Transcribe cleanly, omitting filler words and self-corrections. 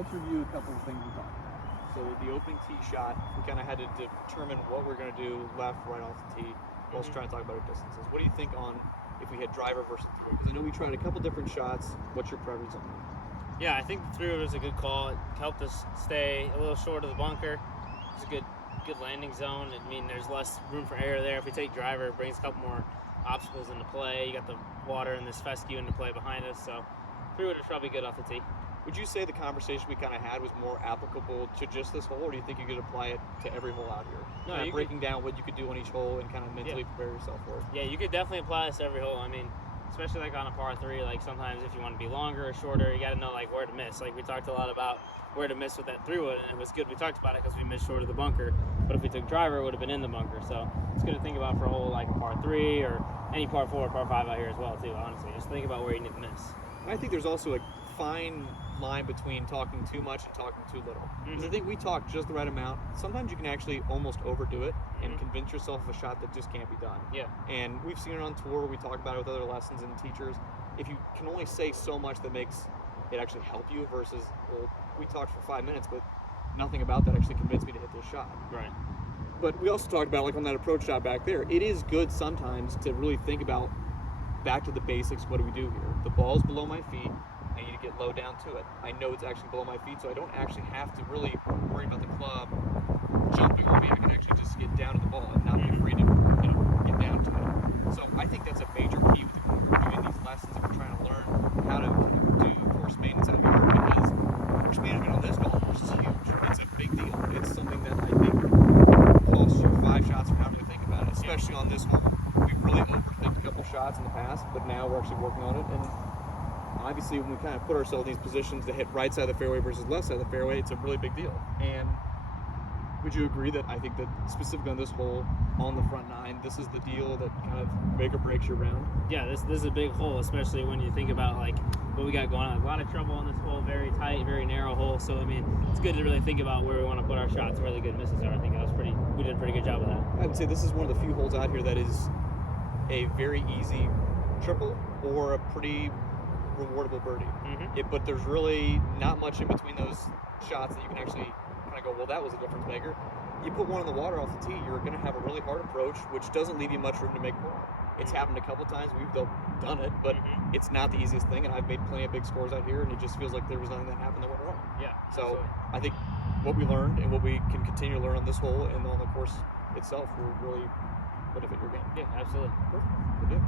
Let's review a couple of things we talked about. So the opening tee shot, we kind of had to determine what we're going to do left, right off the tee. We're also trying to talk about our distances. What do you think on if we had driver versus through? Because I know we tried a couple different shots. What's your preference on that? Yeah, I think the through was a good call. It helped us stay a little short of the bunker. It's a good landing zone. I mean, there's less room for error there. If we take driver, it brings a couple more obstacles into play. You got the water and this fescue into play behind us, so through it is probably good off the tee. Would you say the conversation we kind of had was more applicable to just this hole, or do you think you could apply it to every hole out here? No, kind of breaking down what you could do on each hole and kind of mentally prepare yourself for it. Yeah, you could definitely apply this to every hole. I mean, especially like on a par 3, like sometimes if you want to be longer or shorter, you got to know like where to miss. Like we talked a lot about where to miss with that 3-wood, and it was good we talked about it because we missed short of the bunker. But if we took driver, it would have been in the bunker. So it's good to think about for a hole like a par 3 or any par 4 or par 5 out here as well too, honestly. Just think about where you need to miss. I think there's also a fine line between talking too much and talking too little. Because I think we talk just the right amount. Sometimes you can actually almost overdo it and convince yourself of a shot that just can't be done. Yeah. And we've seen it on tour. We talk about it with other lessons and teachers. If you can only say so much that makes it actually help you versus, well, we talked for 5 minutes, but nothing about that actually convinced me to hit this shot. Right. But we also talked about, like on that approach shot back there, it is good sometimes to really think about back to the basics. What do we do here? The ball's below my feet. I need to get low down to it. I know it's actually below my feet, so I don't actually have to really worry about the club jumping on me. I can actually just get down to the ball and not be afraid to, get down to it. So I think that's a major key with doing these lessons if we're trying to learn how to do course maintenance out here, because course management on this golf course is huge. It's a big deal. It's something that I think costs you 5 shots from having to think about it, especially on this hole. We've really overthinked a couple shots in the past, but now we're actually working on it. And obviously, when we kind of put ourselves in these positions to hit right side of the fairway versus left side of the fairway, it's a really big deal. And would you agree that I think that specifically on this hole, on the front 9, this is the deal that kind of make or breaks your round? Yeah, this is a big hole, especially when you think about like what we got going on. A lot of trouble on this hole, very tight, very narrow hole. So I mean, it's good to really think about where we want to put our shots and where the good misses are. I think we did a pretty good job of that. I would say this is one of the few holes out here that is a very easy triple or a pretty rewardable birdie. But there's really not much in between those shots that you can actually kind of go, well, that was a difference maker. You put one in the water off the tee, you're going to have a really hard approach, which doesn't leave you much room to make more. It's happened a couple times. We've done it, but it's not the easiest thing, and I've made plenty of big scores out here, and it just feels like there was nothing that happened that went wrong. Yeah. So I think what we learned and what we can continue to learn on this hole and on the course itself will really benefit your game. Yeah, absolutely. Perfect. Good deal.